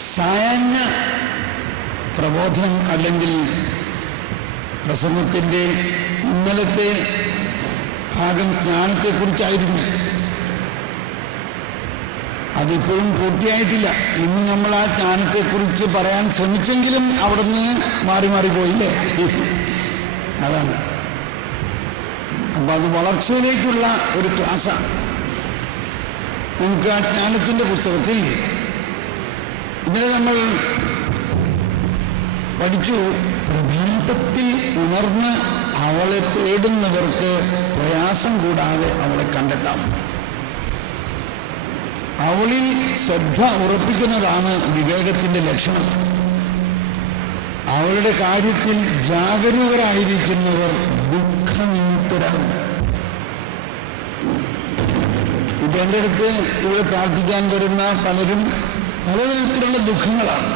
സായാഹ്ന പ്രബോധനം അല്ലെങ്കിൽ പ്രസംഗത്തിൻ്റെ ഇന്നലത്തെ ഭാഗം ജ്ഞാനത്തെക്കുറിച്ചായിരുന്നു. അതിപ്പോഴും പൂർത്തിയായിട്ടില്ല. ഇന്ന് നമ്മൾ ആ ജ്ഞാനത്തെക്കുറിച്ച് പറയാൻ ശ്രമിച്ചെങ്കിലും അവിടുന്ന് മാറി മാറിപ്പോയില്ലേ? അതാണ്. അപ്പം അത് വളർച്ചയിലേക്കുള്ള ഒരു ക്ലാസ്സാണ്. നമുക്ക് ആ ജ്ഞാനത്തിൻ്റെ പുസ്തകത്തിൽ ഇന്നലെ നമ്മൾ പഠിച്ചു, പ്രഭാതത്തിൽ ഉണർന്ന് അവളെ തേടുന്നവർക്ക് പ്രയാസം കൂടാതെ അവളെ കണ്ടെത്താം. അവളിൽ ശ്രദ്ധ ഉറപ്പിക്കുന്നതാണ് വിവേകത്തിൻ്റെ ലക്ഷണം. അവളുടെ കാര്യത്തിൽ ജാഗരൂകരായിരിക്കുന്നവർ ദുഃഖവിമുക്തരാകും. ഇപ്പം എൻ്റെ അടുത്ത് ഇവിടെ പ്രാർത്ഥിക്കാൻ വരുന്ന പലരും പലതരത്തിലുള്ള ദുഃഖങ്ങളാണ്.